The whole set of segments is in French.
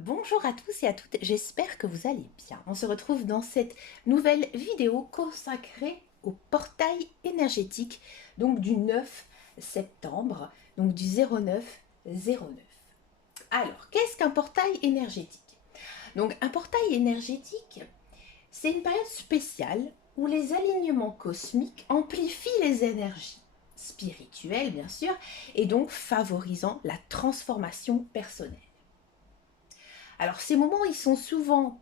Bonjour à tous et à toutes, j'espère que vous allez bien. On se retrouve dans cette nouvelle vidéo consacrée au portail énergétique, donc du 9 septembre, donc du 09-09. Alors, qu'est-ce qu'un portail énergétique? Donc, un portail énergétique, c'est une période spéciale où les alignements cosmiques amplifient les énergies spirituelles, bien sûr, et donc favorisant la transformation personnelle. Alors ces moments, ils sont souvent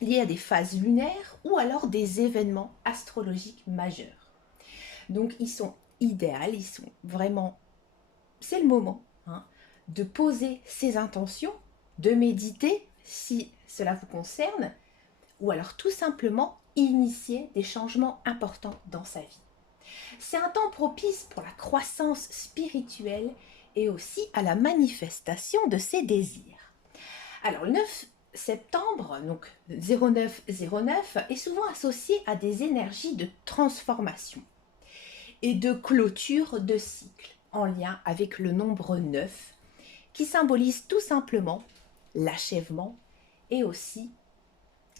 liés à des phases lunaires ou alors des événements astrologiques majeurs. Donc ils sont idéaux, ils sont vraiment... C'est le moment de poser ses intentions, de méditer si cela vous concerne, ou alors tout simplement initier des changements importants dans sa vie. C'est un temps propice pour la croissance spirituelle et aussi à la manifestation de ses désirs. Alors, le 9 septembre, donc 0909, est souvent associé à des énergies de transformation et de clôture de cycle en lien avec le nombre 9 qui symbolise tout simplement l'achèvement et aussi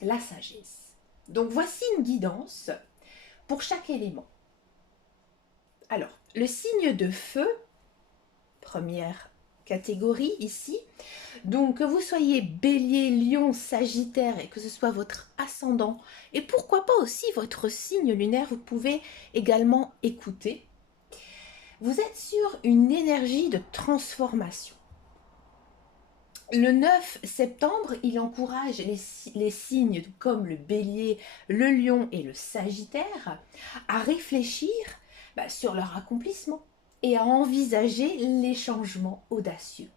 la sagesse. Donc voici une guidance pour chaque élément. Alors, le signe de feu, première catégorie ici, donc que vous soyez bélier, lion, sagittaire et que ce soit votre ascendant et pourquoi pas aussi votre signe lunaire, vous pouvez également écouter. Vous êtes sur une énergie de transformation. Le 9 septembre, il encourage les signes comme le bélier, le lion et le sagittaire à réfléchir sur leur accomplissement et à envisager les changements audacieux.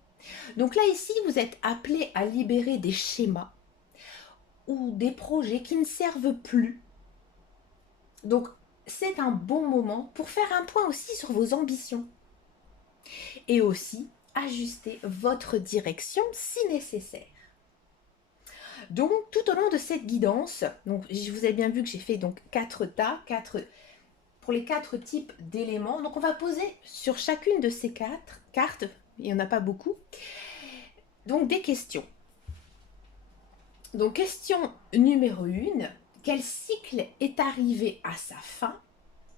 Donc là, ici, vous êtes appelé à libérer des schémas ou des projets qui ne servent plus. Donc, c'est un bon moment pour faire un point aussi sur vos ambitions. Et aussi, ajuster votre direction si nécessaire. Donc, tout au long de cette guidance, donc, vous avez bien vu que j'ai fait donc 4 tas, pour les 4 types d'éléments. Donc, on va poser sur chacune de ces 4 cartes, il n'y en a pas beaucoup, donc des questions. Donc, question numéro 1, quel cycle est arrivé à sa fin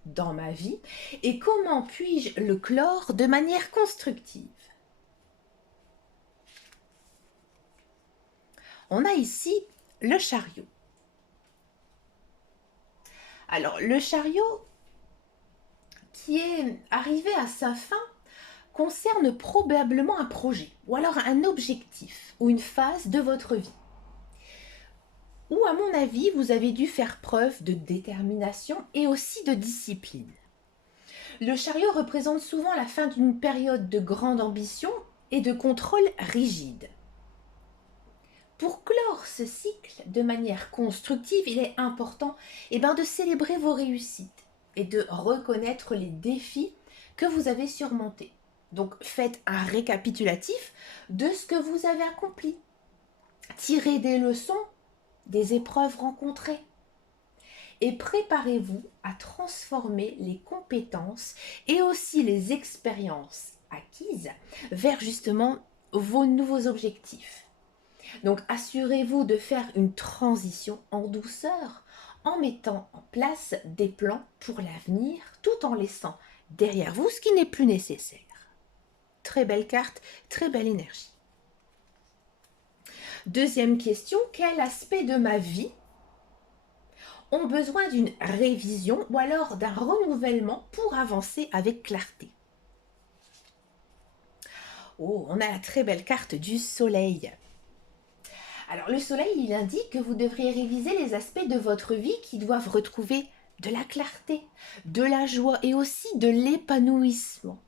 dans ma vie et comment puis-je le clore de manière constructive? On a ici le chariot. Alors, le chariot qui est arrivé à sa fin concerne probablement un projet ou alors un objectif ou une phase de votre vie. Ou à mon avis, vous avez dû faire preuve de détermination et aussi de discipline. Le chariot représente souvent la fin d'une période de grande ambition et de contrôle rigide. Pour clore ce cycle de manière constructive, il est important de célébrer vos réussites et de reconnaître les défis que vous avez surmontés. Donc faites un récapitulatif de ce que vous avez accompli. Tirez des leçons des épreuves rencontrées et préparez-vous à transformer les compétences et aussi les expériences acquises vers justement vos nouveaux objectifs. Donc assurez-vous de faire une transition en douceur en mettant en place des plans pour l'avenir tout en laissant derrière vous ce qui n'est plus nécessaire. Très belle carte, très belle énergie. Deuxième question, quel aspect de ma vie ont besoin d'une révision ou alors d'un renouvellement pour avancer avec clarté? Oh, on a la très belle carte du soleil. Alors le soleil, il indique que vous devriez réviser les aspects de votre vie qui doivent retrouver de la clarté, de la joie et aussi de l'épanouissement.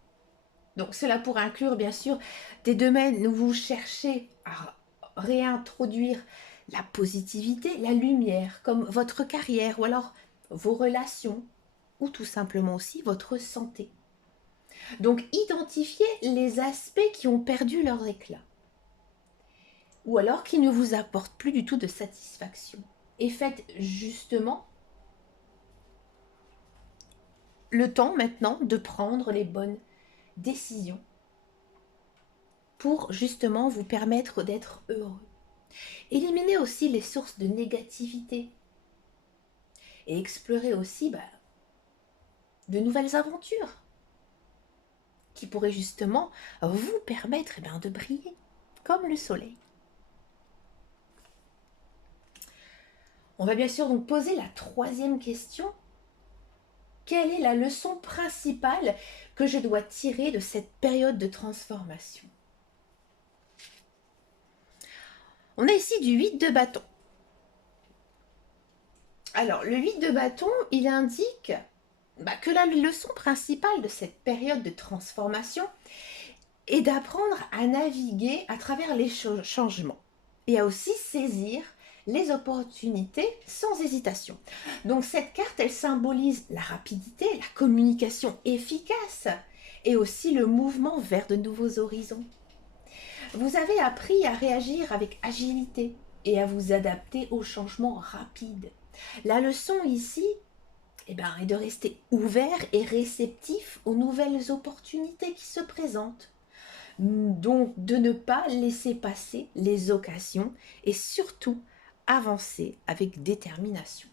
Donc cela pourrait inclure bien sûr des domaines où vous cherchez à réintroduire la positivité, la lumière, comme votre carrière ou alors vos relations ou tout simplement aussi votre santé. Donc identifiez les aspects qui ont perdu leur éclat ou alors qui ne vous apportent plus du tout de satisfaction. Et faites justement le temps maintenant de prendre les bonnes décisions pour justement vous permettre d'être heureux. Éliminez aussi les sources de négativité et explorez aussi de nouvelles aventures qui pourraient justement vous permettre de briller comme le soleil. On va bien sûr donc poser la troisième question. Quelle est la leçon principale que je dois tirer de cette période de transformation? On a ici du 8 de bâton. Alors, le 8 de bâton, il indique que la leçon principale de cette période de transformation est d'apprendre à naviguer à travers les changements et à aussi saisir les opportunités sans hésitation. Donc cette carte, elle symbolise la rapidité, la communication efficace et aussi le mouvement vers de nouveaux horizons. Vous avez appris à réagir avec agilité et à vous adapter aux changements rapides. La leçon ici est de rester ouvert et réceptif aux nouvelles opportunités qui se présentent. Donc de ne pas laisser passer les occasions et surtout avancer avec détermination.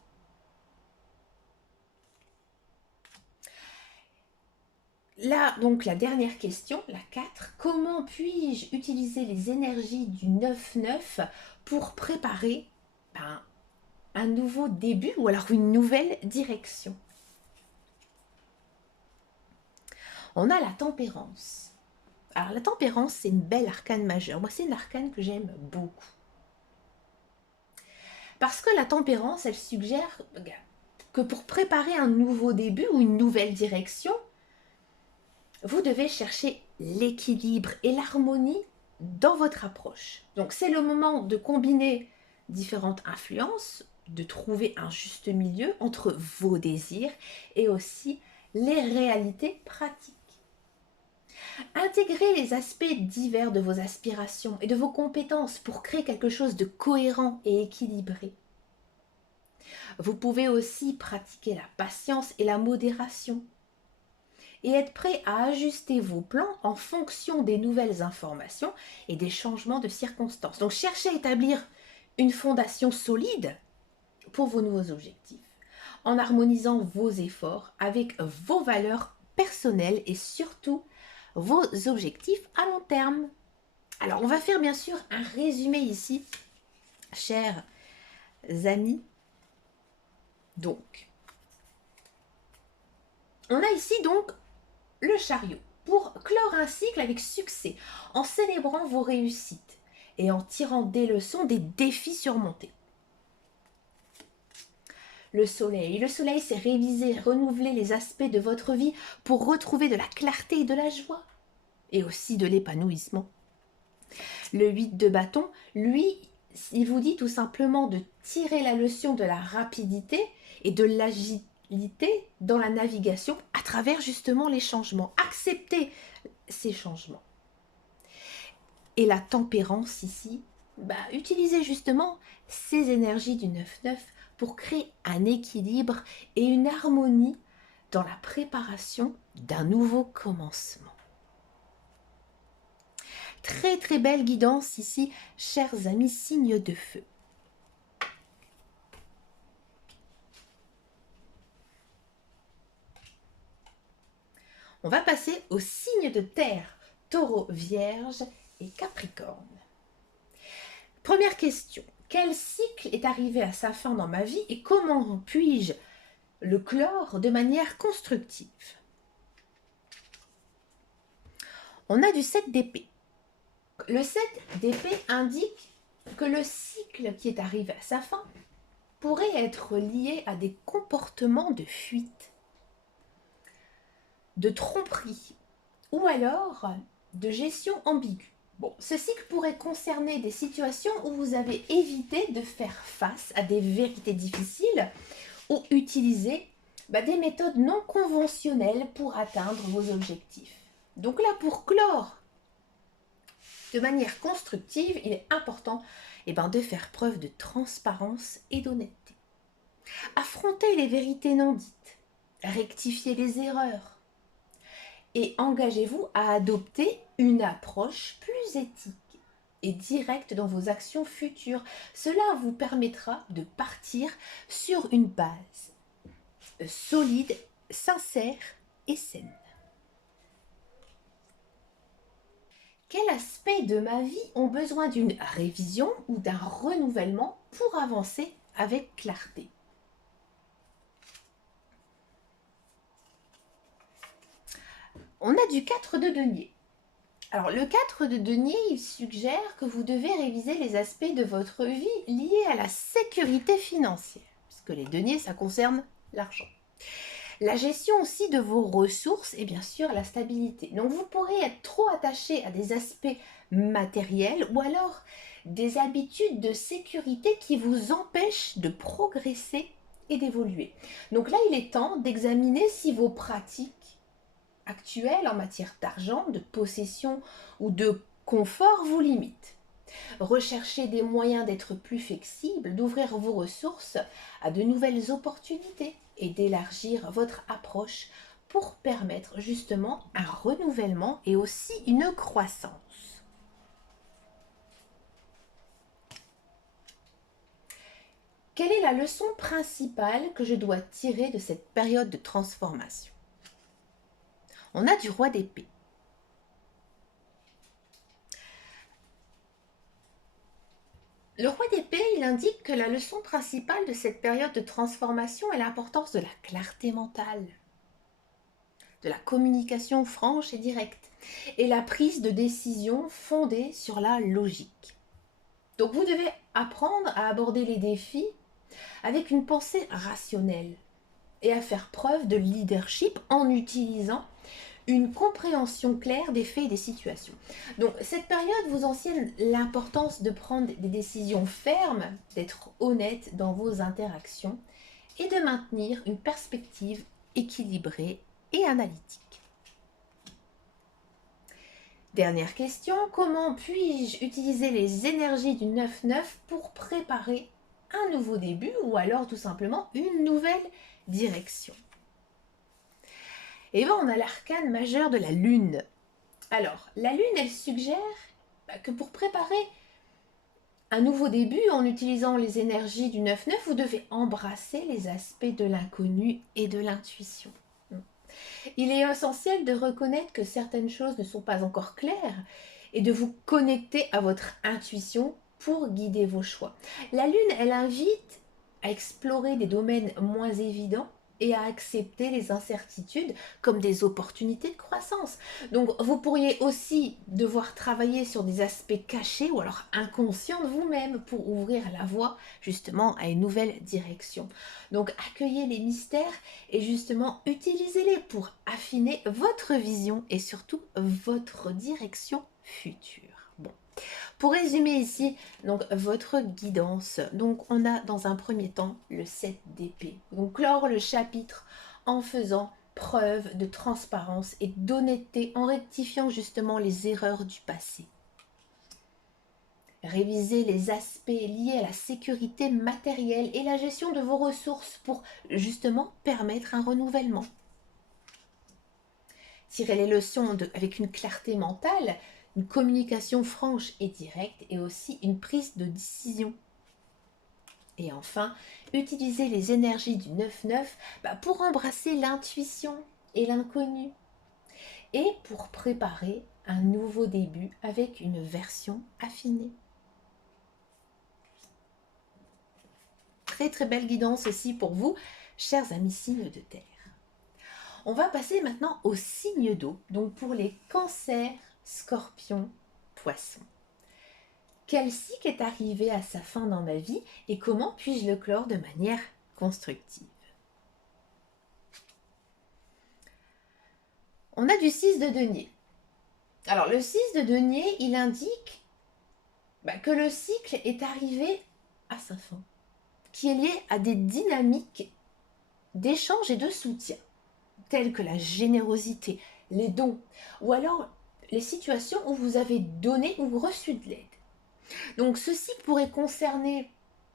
Là, donc la dernière question, la 4. Comment puis-je utiliser les énergies du 9-9 pour préparer un nouveau début ou alors une nouvelle direction? On a la tempérance. Alors la tempérance, c'est une belle arcane majeure. Moi, c'est une arcane que j'aime beaucoup. Parce que la tempérance, elle suggère que pour préparer un nouveau début ou une nouvelle direction, vous devez chercher l'équilibre et l'harmonie dans votre approche. Donc c'est le moment de combiner différentes influences, de trouver un juste milieu entre vos désirs et aussi les réalités pratiques. Intégrez les aspects divers de vos aspirations et de vos compétences pour créer quelque chose de cohérent et équilibré. Vous pouvez aussi pratiquer la patience et la modération et être prêt à ajuster vos plans en fonction des nouvelles informations et des changements de circonstances. Donc cherchez à établir une fondation solide pour vos nouveaux objectifs en harmonisant vos efforts avec vos valeurs personnelles et surtout vos objectifs à long terme. Alors, on va faire bien sûr un résumé ici, chers amis. Donc, on a ici donc le chariot pour clore un cycle avec succès, en célébrant vos réussites et en tirant des leçons des défis surmontés. Le soleil, c'est réviser, renouveler les aspects de votre vie pour retrouver de la clarté et de la joie et aussi de l'épanouissement. Le 8 de bâton, lui, il vous dit tout simplement de tirer la leçon de la rapidité et de l'agilité dans la navigation à travers justement les changements. Acceptez ces changements. Et la tempérance ici, utilisez justement ces énergies du 9-9 pour créer un équilibre et une harmonie dans la préparation d'un nouveau commencement. Très très belle guidance ici, chers amis signes de feu. On va passer aux signes de terre, Taureau, Vierge et Capricorne. Première question, quel cycle est arrivé à sa fin dans ma vie et comment puis-je le clore de manière constructive? On a du 7 d'épée. Le 7 d'épée indique que le cycle qui est arrivé à sa fin pourrait être lié à des comportements de fuite, de tromperie ou alors de gestion ambiguë. Bon, ce cycle pourrait concerner des situations où vous avez évité de faire face à des vérités difficiles ou utiliser des méthodes non conventionnelles pour atteindre vos objectifs. Donc là, pour clore de manière constructive, il est important de faire preuve de transparence et d'honnêteté. Affronter les vérités non dites, rectifier les erreurs et engagez-vous à adopter une approche plus éthique et directe dans vos actions futures. Cela vous permettra de partir sur une base solide, sincère et saine. Quels aspects de ma vie ont besoin d'une révision ou d'un renouvellement pour avancer avec clarté? On a du 4 de denier. Alors le 4 de denier, il suggère que vous devez réviser les aspects de votre vie liés à la sécurité financière, puisque les deniers, ça concerne l'argent. La gestion aussi de vos ressources et bien sûr la stabilité. Donc vous pourrez être trop attaché à des aspects matériels ou alors des habitudes de sécurité qui vous empêchent de progresser et d'évoluer. Donc là, il est temps d'examiner si vos pratiques actuelles en matière d'argent, de possession ou de confort vous limitent. Recherchez des moyens d'être plus flexible, d'ouvrir vos ressources à de nouvelles opportunités et d'élargir votre approche pour permettre justement un renouvellement et aussi une croissance. Quelle est la leçon principale que je dois tirer de cette période de transformation? On a du roi d'épée. Le roi d'épée, il indique que la leçon principale de cette période de transformation est l'importance de la clarté mentale, de la communication franche et directe, et la prise de décision fondée sur la logique. Donc vous devez apprendre à aborder les défis avec une pensée rationnelle et à faire preuve de leadership en utilisant une compréhension claire des faits et des situations. Donc cette période vous enseigne l'importance de prendre des décisions fermes, d'être honnête dans vos interactions et de maintenir une perspective équilibrée et analytique. Dernière question, comment puis-je utiliser les énergies du 9-9 pour préparer un nouveau début ou alors tout simplement une nouvelle direction? Et bien, on a l'arcane majeur de la Lune. Alors, la Lune, elle suggère que pour préparer un nouveau début en utilisant les énergies du 9-9, vous devez embrasser les aspects de l'inconnu et de l'intuition. Il est essentiel de reconnaître que certaines choses ne sont pas encore claires et de vous connecter à votre intuition pour guider vos choix. La Lune, elle invite à explorer des domaines moins évidents et à accepter les incertitudes comme des opportunités de croissance. Donc vous pourriez aussi devoir travailler sur des aspects cachés ou alors inconscients de vous-même pour ouvrir la voie justement à une nouvelle direction. Donc accueillez les mystères et justement utilisez-les pour affiner votre vision et surtout votre direction future. Bon. Pour résumer ici, donc votre guidance, donc on a dans un premier temps le 7 d'épée. Donc clore le chapitre en faisant preuve de transparence et d'honnêteté en rectifiant justement les erreurs du passé. Réviser les aspects liés à la sécurité matérielle et la gestion de vos ressources pour justement permettre un renouvellement. Tirer les leçons avec une clarté mentale, une communication franche et directe et aussi une prise de décision. Et enfin, utiliser les énergies du 9-9 pour embrasser l'intuition et l'inconnu et pour préparer un nouveau début avec une version affinée. Très très belle guidance aussi pour vous, chers amis signes de terre. On va passer maintenant aux signes d'eau, donc pour les cancers, scorpions, poissons. Quel cycle est arrivé à sa fin dans ma vie et comment puis-je le clore de manière constructive? On a du 6 de denier. Alors le 6 de denier, il indique que le cycle est arrivé à sa fin, qui est lié à des dynamiques d'échange et de soutien, telles que la générosité, les dons, ou alors les situations où vous avez donné ou reçu de l'aide. Donc ceci pourrait concerner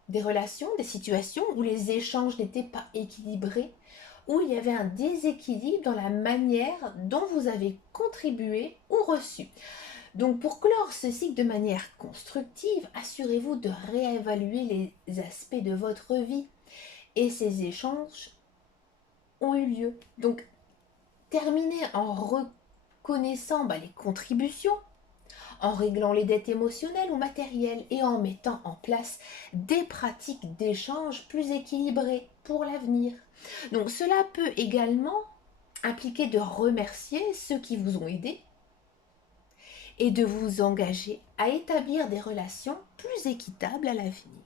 des relations, des situations où les échanges n'étaient pas équilibrés, où il y avait un déséquilibre dans la manière dont vous avez contribué ou reçu. Donc pour clore ce cycle de manière constructive, assurez-vous de réévaluer les aspects de votre vie et ces échanges ont eu lieu. Donc terminez en reconnaissant les contributions, en réglant les dettes émotionnelles ou matérielles et en mettant en place des pratiques d'échange plus équilibrées pour l'avenir. Donc cela peut également impliquer de remercier ceux qui vous ont aidé et de vous engager à établir des relations plus équitables à l'avenir.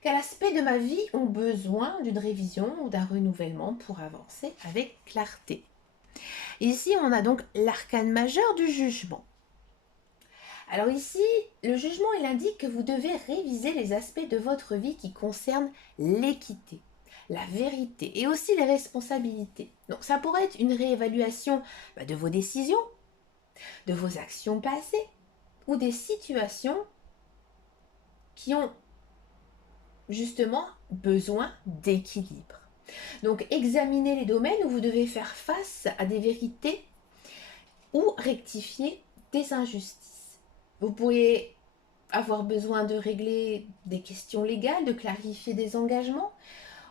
Quels aspects de ma vie ont besoin d'une révision ou d'un renouvellement pour avancer avec clarté? Ici, on a donc l'arcane majeur du jugement. Alors ici, le jugement, il indique que vous devez réviser les aspects de votre vie qui concernent l'équité, la vérité et aussi les responsabilités. Donc ça pourrait être une réévaluation de vos décisions, de vos actions passées ou des situations qui ont justement besoin d'équilibre. Donc examinez les domaines où vous devez faire face à des vérités ou rectifier des injustices. Vous pourriez avoir besoin de régler des questions légales, de clarifier des engagements,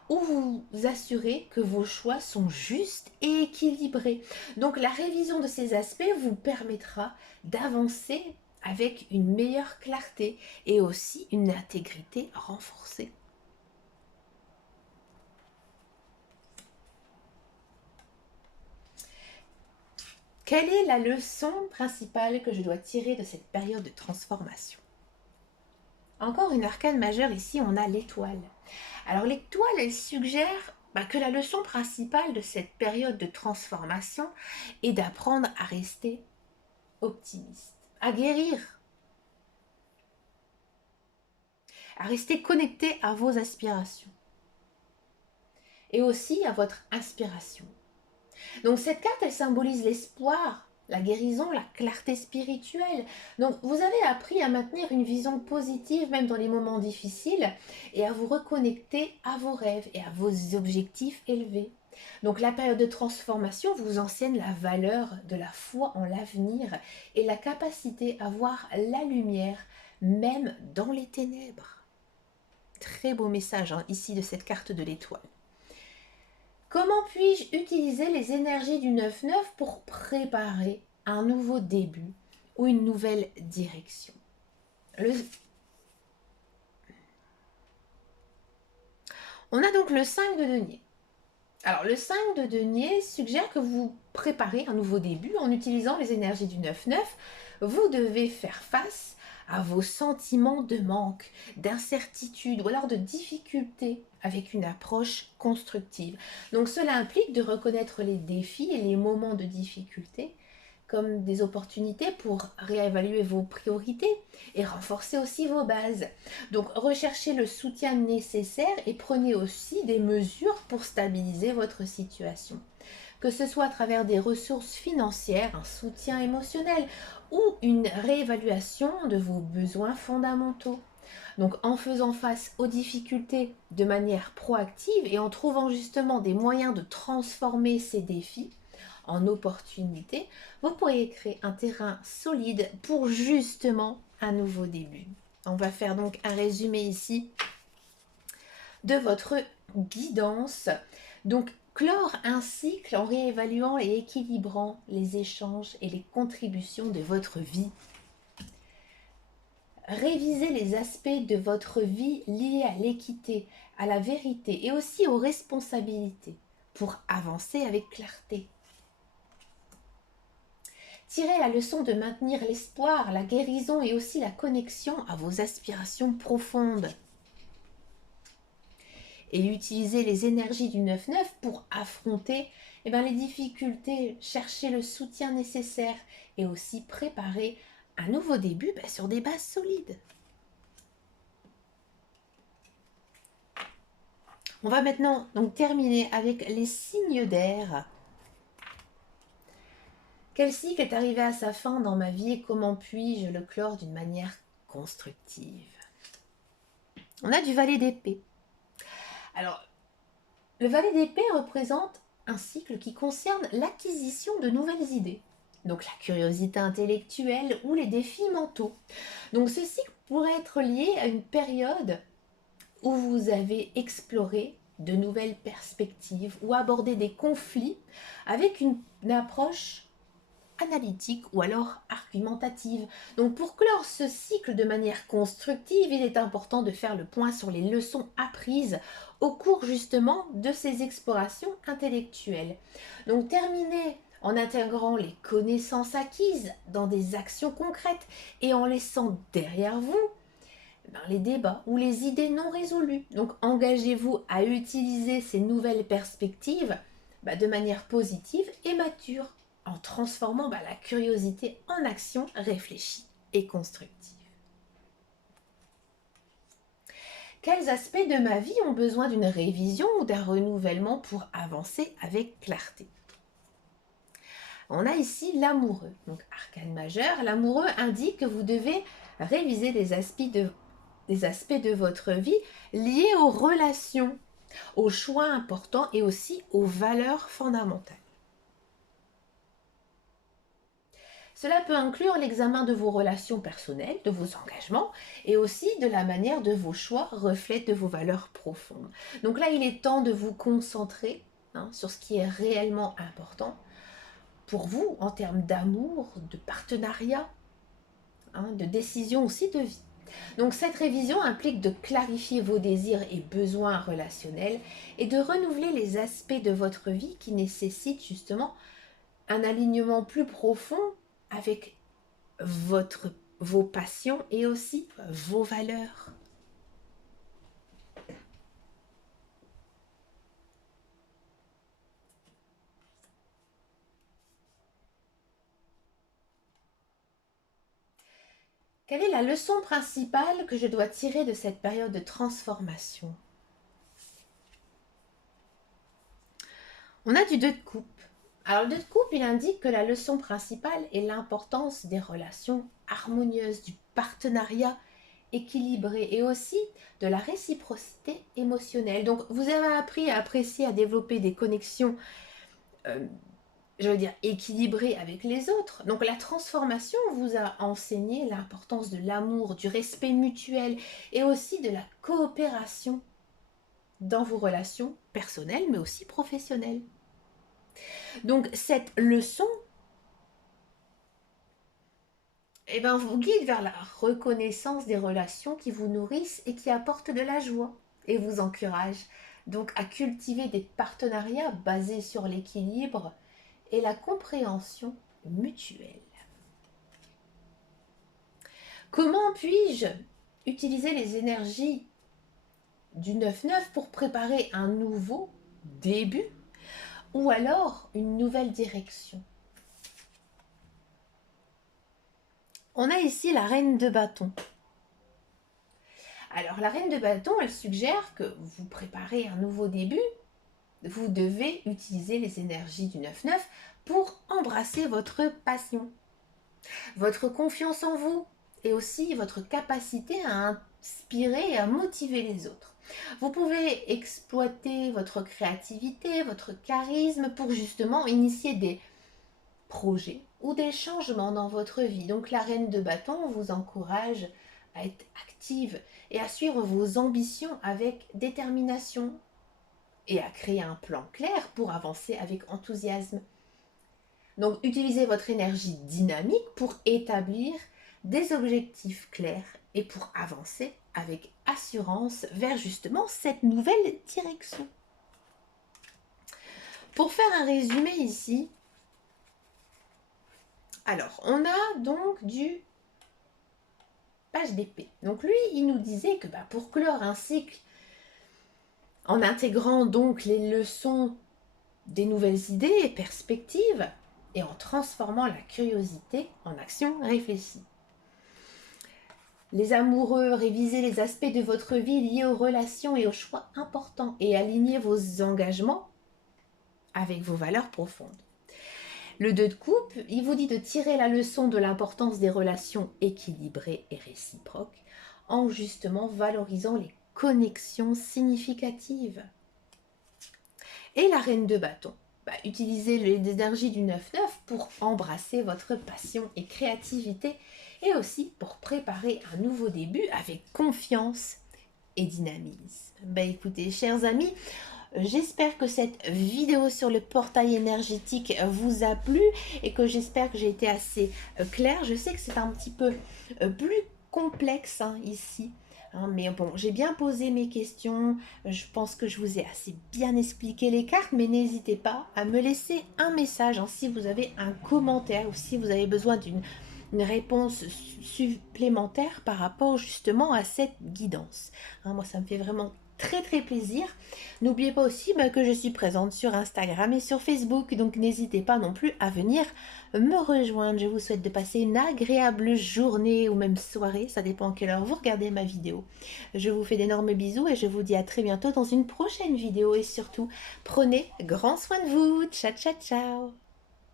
ou vous assurer que vos choix sont justes et équilibrés. Donc la révision de ces aspects vous permettra d'avancer avec une meilleure clarté et aussi une intégrité renforcée. Quelle est la leçon principale que je dois tirer de cette période de transformation? Encore une arcane majeure ici, on a l'étoile. Alors l'étoile, elle suggère que la leçon principale de cette période de transformation est d'apprendre à rester optimiste, à guérir, à rester connecté à vos aspirations et aussi à votre inspiration. Donc cette carte, elle symbolise l'espoir, la guérison, la clarté spirituelle. Donc vous avez appris à maintenir une vision positive même dans les moments difficiles et à vous reconnecter à vos rêves et à vos objectifs élevés. Donc la période de transformation vous enseigne la valeur de la foi en l'avenir et la capacité à voir la lumière même dans les ténèbres. Très beau message ici de cette carte de l'étoile. Comment puis-je utiliser les énergies du 9-9 pour préparer un nouveau début ou une nouvelle direction? On a donc le 5 de denier. Alors le 5 de denier suggère que vous préparez un nouveau début en utilisant les énergies du 9-9. Vous devez faire face à vos sentiments de manque, d'incertitude ou alors de difficulté avec une approche constructive. Donc cela implique de reconnaître les défis et les moments de difficulté comme des opportunités pour réévaluer vos priorités et renforcer aussi vos bases. Donc recherchez le soutien nécessaire et prenez aussi des mesures pour stabiliser votre situation. Que ce soit à travers des ressources financières, un soutien émotionnel ou une réévaluation de vos besoins fondamentaux. Donc en faisant face aux difficultés de manière proactive et en trouvant justement des moyens de transformer ces défis en opportunités, vous pourriez créer un terrain solide pour justement un nouveau début. On va faire donc un résumé ici de votre guidance. Donc clore un cycle en réévaluant et équilibrant les échanges et les contributions de votre vie. Révisez les aspects de votre vie liés à l'équité, à la vérité et aussi aux responsabilités pour avancer avec clarté. Tirez la leçon de maintenir l'espoir, la guérison et aussi la connexion à vos aspirations profondes. Et utilisez les énergies du 9-9 pour affronter les difficultés, chercher le soutien nécessaire et aussi préparer un nouveau début sur des bases solides. On va maintenant donc terminer avec les signes d'air. Quel cycle est arrivé à sa fin dans ma vie et comment puis-je le clore d'une manière constructive? On a du valet d'épée. Alors, le valet d'épée représente un cycle qui concerne l'acquisition de nouvelles idées, donc la curiosité intellectuelle ou les défis mentaux. Donc ce cycle pourrait être lié à une période où vous avez exploré de nouvelles perspectives ou abordé des conflits avec une approche analytique ou alors argumentative. Donc pour clore ce cycle de manière constructive, il est important de faire le point sur les leçons apprises au cours justement de ces explorations intellectuelles. Donc terminer en intégrant les connaissances acquises dans des actions concrètes et en laissant derrière vous les débats ou les idées non résolues. Donc engagez-vous à utiliser ces nouvelles perspectives de manière positive et mature, en transformant la curiosité en action réfléchie et constructive. Quels aspects de ma vie ont besoin d'une révision ou d'un renouvellement pour avancer avec clarté? On a ici l'amoureux, donc arcane majeur. L'amoureux indique que vous devez réviser des aspects de votre vie liés aux relations, aux choix importants et aussi aux valeurs fondamentales. Cela peut inclure l'examen de vos relations personnelles, de vos engagements et aussi de la manière dont vos choix reflètent de vos valeurs profondes. Donc là, il est temps de vous concentrer sur ce qui est réellement important pour vous en termes d'amour, de partenariat, de décision aussi de vie. Donc cette révision implique de clarifier vos désirs et besoins relationnels et de renouveler les aspects de votre vie qui nécessitent justement un alignement plus profond avec vos passions et aussi vos valeurs. Quelle est la leçon principale que je dois tirer de cette période de transformation? On a du 2 de coupe. Alors le 2 de coupe, il indique que la leçon principale est l'importance des relations harmonieuses, du partenariat équilibré et aussi de la réciprocité émotionnelle. Donc vous avez appris à apprécier, à développer des connexions équilibré avec les autres. Donc la transformation vous a enseigné l'importance de l'amour, du respect mutuel et aussi de la coopération dans vos relations personnelles mais aussi professionnelles. Donc cette leçon vous guide vers la reconnaissance des relations qui vous nourrissent et qui apportent de la joie et vous encourage donc à cultiver des partenariats basés sur l'équilibre et la compréhension mutuelle. Comment puis-je utiliser les énergies du 9-9 pour préparer un nouveau début ou alors une nouvelle direction? On a ici la reine de bâton. Alors la reine de bâton, elle suggère que vous préparez un nouveau début. Vous devez utiliser les énergies du 9-9 pour embrasser votre passion, votre confiance en vous et aussi votre capacité à inspirer et à motiver les autres. Vous pouvez exploiter votre créativité, votre charisme pour justement initier des projets ou des changements dans votre vie. Donc la reine de bâton vous encourage à être active et à suivre vos ambitions avec détermination et à créer un plan clair pour avancer avec enthousiasme. Donc utilisez votre énergie dynamique pour établir des objectifs clairs et pour avancer avec assurance vers justement cette nouvelle direction. Pour faire un résumé ici, alors on a donc du page d'épée. Donc lui, il nous disait que pour clore un cycle, en intégrant donc les leçons des nouvelles idées et perspectives et en transformant la curiosité en action réfléchie. Les amoureux, révisez les aspects de votre vie liés aux relations et aux choix importants et alignez vos engagements avec vos valeurs profondes. Le 2 de coupe, il vous dit de tirer la leçon de l'importance des relations équilibrées et réciproques en justement valorisant les connexion significative. Et la reine de bâton, utilisez les énergies du 9-9 pour embrasser votre passion et créativité et aussi pour préparer un nouveau début avec confiance et dynamisme. Écoutez, chers amis, j'espère que cette vidéo sur le portail énergétique vous a plu et que j'espère que j'ai été assez claire. Je sais que c'est un petit peu plus complexe ici. Mais bon, j'ai bien posé mes questions, je pense que je vous ai assez bien expliqué les cartes, mais n'hésitez pas à me laisser un message si vous avez un commentaire ou si vous avez besoin d'une réponse supplémentaire par rapport justement à cette guidance. Moi, ça me fait vraiment très plaisir. N'oubliez pas aussi que je suis présente sur Instagram et sur Facebook, donc n'hésitez pas non plus à venir me rejoindre. Je vous souhaite de passer une agréable journée ou même soirée, ça dépend à quelle heure vous regardez ma vidéo. Je vous fais d'énormes bisous et je vous dis à très bientôt dans une prochaine vidéo et surtout, prenez grand soin de vous. Ciao, ciao, ciao.